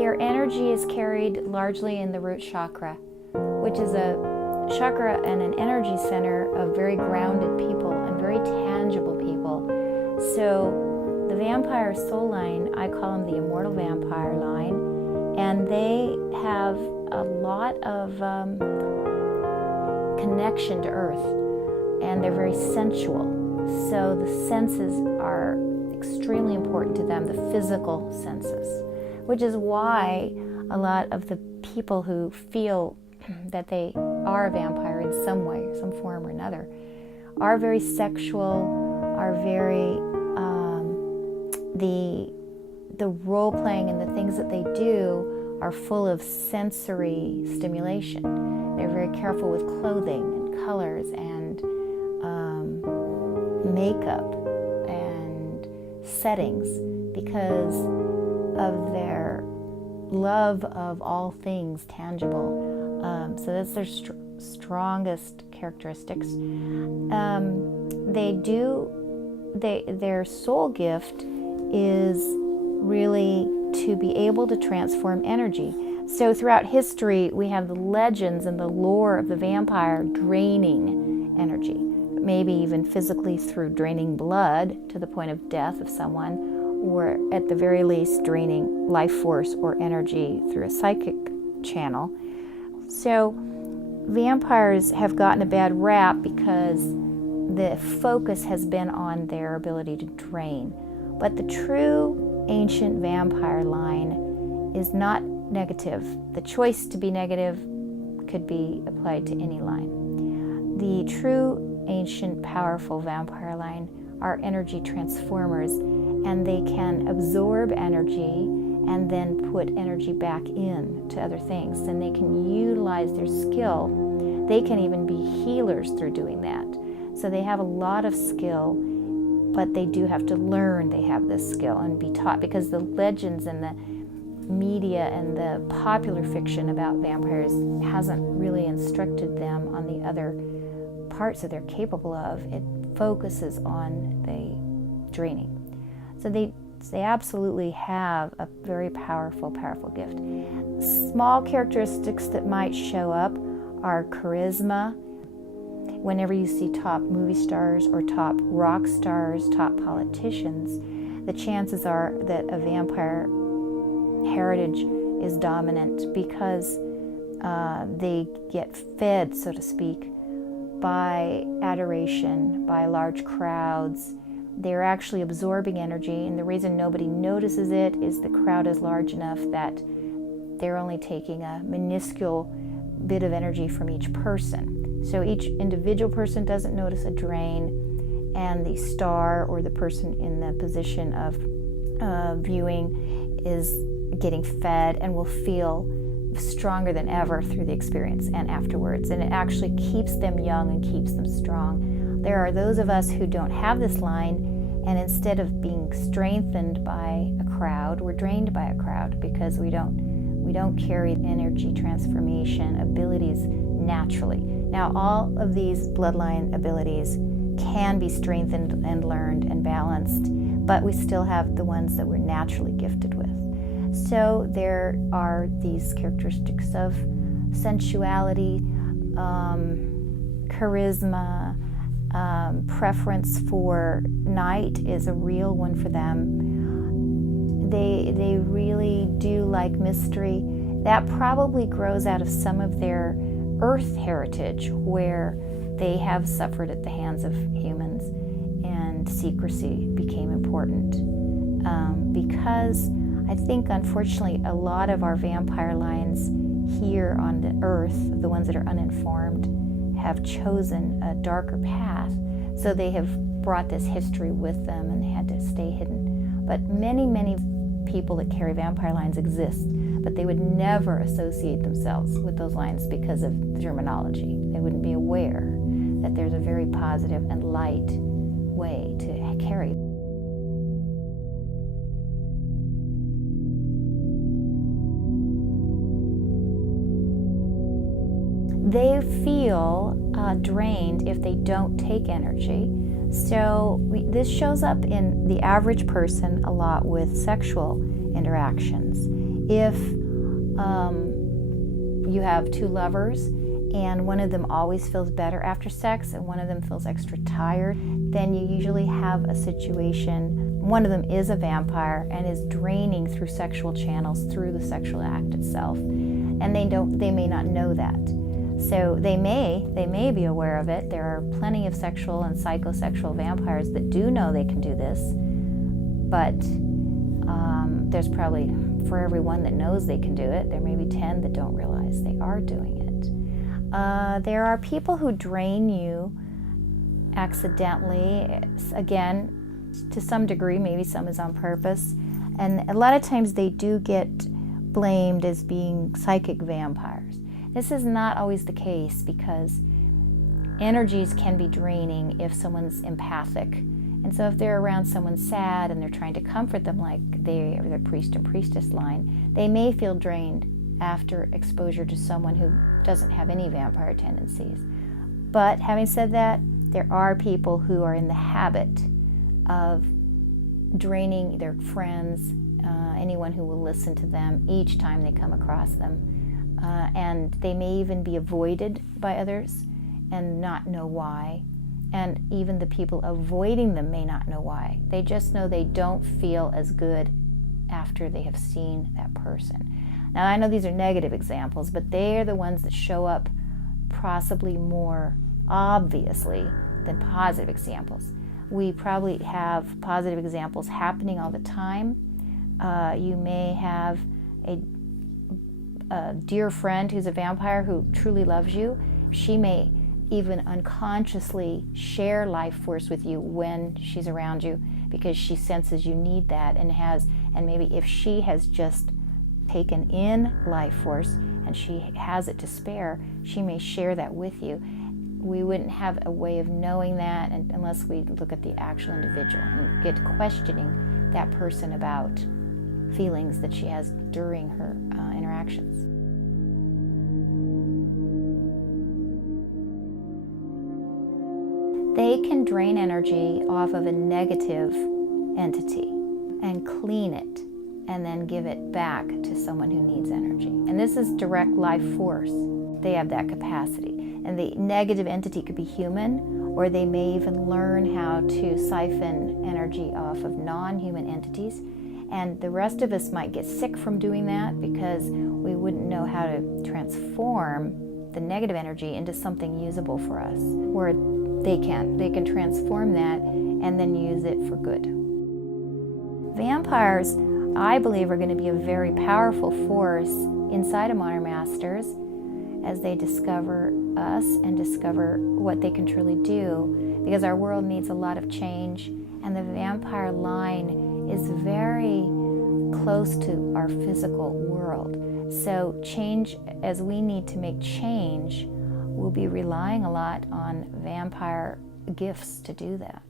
Their energy is carried largely in the root chakra, which is a chakra and an energy center of very grounded people and very tangible people. So the Vampire Soul Line, I call them the Immortal Vampire Line, and they have a lot of connection to Earth, and they're very sensual. So the senses are extremely important to them, the physical senses, which is why a lot of the people who feel that they are a vampire in some way, some form or another, are very sexual, are very, the role playing and the things that they do are full of sensory stimulation. They're very careful with clothing and colors and makeup and settings because of their love of all things tangible. So that's their strongest characteristics. Their soul gift is really to be able to transform energy. So throughout history, we have the legends and the lore of the vampire draining energy, maybe even physically through draining blood to the point of death of someone, or at the very least draining life force or energy through a psychic channel. So vampires have gotten a bad rap because the focus has been on their ability to drain. But the true ancient vampire line is not negative. The choice to be negative could be applied to any line. The true ancient powerful vampire line are energy transformers, and they can absorb energy and then put energy back in to other things. And they can utilize their skill. They can even be healers through doing that. So they have a lot of skill, but they do have to learn they have this skill and be taught, because the legends and the media and the popular fiction about vampires hasn't really instructed them on the other parts that they're capable of. It focuses on the draining. So they absolutely have a very powerful gift. Small characteristics that might show up are charisma. Whenever you see top movie stars or top rock stars, top politicians, the chances are that a vampire heritage is dominant because they get fed, so to speak, by adoration, by large crowds. They're actually absorbing energy, and the reason nobody notices it is the crowd is large enough that they're only taking a minuscule bit of energy from each person. So each individual person doesn't notice a drain, and the star or the person in the position of viewing is getting fed and will feel stronger than ever through the experience and afterwards. And it actually keeps them young and keeps them strong. There are those of us who don't have this line, and instead of being strengthened by a crowd, we're drained by a crowd because we don't carry energy transformation abilities naturally. Now, all of these bloodline abilities can be strengthened and learned and balanced, but we still have the ones that we're naturally gifted with. So there are these characteristics of sensuality, charisma, preference for night is a real one for them. They really do like mystery. That probably grows out of some of their earth heritage, where they have suffered at the hands of humans, and secrecy became important. Because I think, unfortunately, a lot of our vampire lines here on the earth, the ones that are uninformed, have chosen a darker path. So they have brought this history with them and had to stay hidden. But many, many people that carry vampire lines exist, but they would never associate themselves with those lines because of the terminology. They wouldn't be aware that there's a very positive and light way to carry. They feel drained if they don't take energy. So this shows up in the average person a lot with sexual interactions. If you have two lovers and one of them always feels better after sex and one of them feels extra tired, then you usually have a situation, one of them is a vampire and is draining through sexual channels, through the sexual act itself. And they may not know that. So they may be aware of it. There are plenty of sexual and psychosexual vampires that do know they can do this, but there's probably, for every one that knows they can do it, there may be 10 that don't realize they are doing it. There are people who drain you accidentally, again, to some degree, maybe some is on purpose, and a lot of times they do get blamed as being psychic vampires. This is not always the case, because energies can be draining if someone's empathic. And so if they're around someone sad and they're trying to comfort them, like they are the priest and priestess line, they may feel drained after exposure to someone who doesn't have any vampire tendencies. But having said that, there are people who are in the habit of draining their friends, anyone who will listen to them each time they come across them. And they may even be avoided by others and not know why. And even the people avoiding them may not know why. They just know they don't feel as good after they have seen that person. Now, I know these are negative examples, but they are the ones that show up possibly more obviously than positive examples. We probably have positive examples happening all the time. You may have a dear friend who's a vampire who truly loves you. She may even unconsciously share life force with you when she's around you, because she senses you need that, and maybe if she has just taken in life force and she has it to spare, she may share that with you. We wouldn't have a way of knowing that unless we look at the actual individual and get questioning that person about feelings that she has during her interactions. They can drain energy off of a negative entity and clean it and then give it back to someone who needs energy. And this is direct life force. They have that capacity. And the negative entity could be human, or they may even learn how to siphon energy off of non-human entities. And the rest of us might get sick from doing that because we wouldn't know how to transform the negative energy into something usable for us, where they can transform that and then use it for good. Vampires, I believe, are going to be a very powerful force inside of Modern Masters as they discover us and discover what they can truly do, because our world needs a lot of change, and the vampire line is very close to our physical world. So change, as we need to make change, we'll be relying a lot on vampire gifts to do that.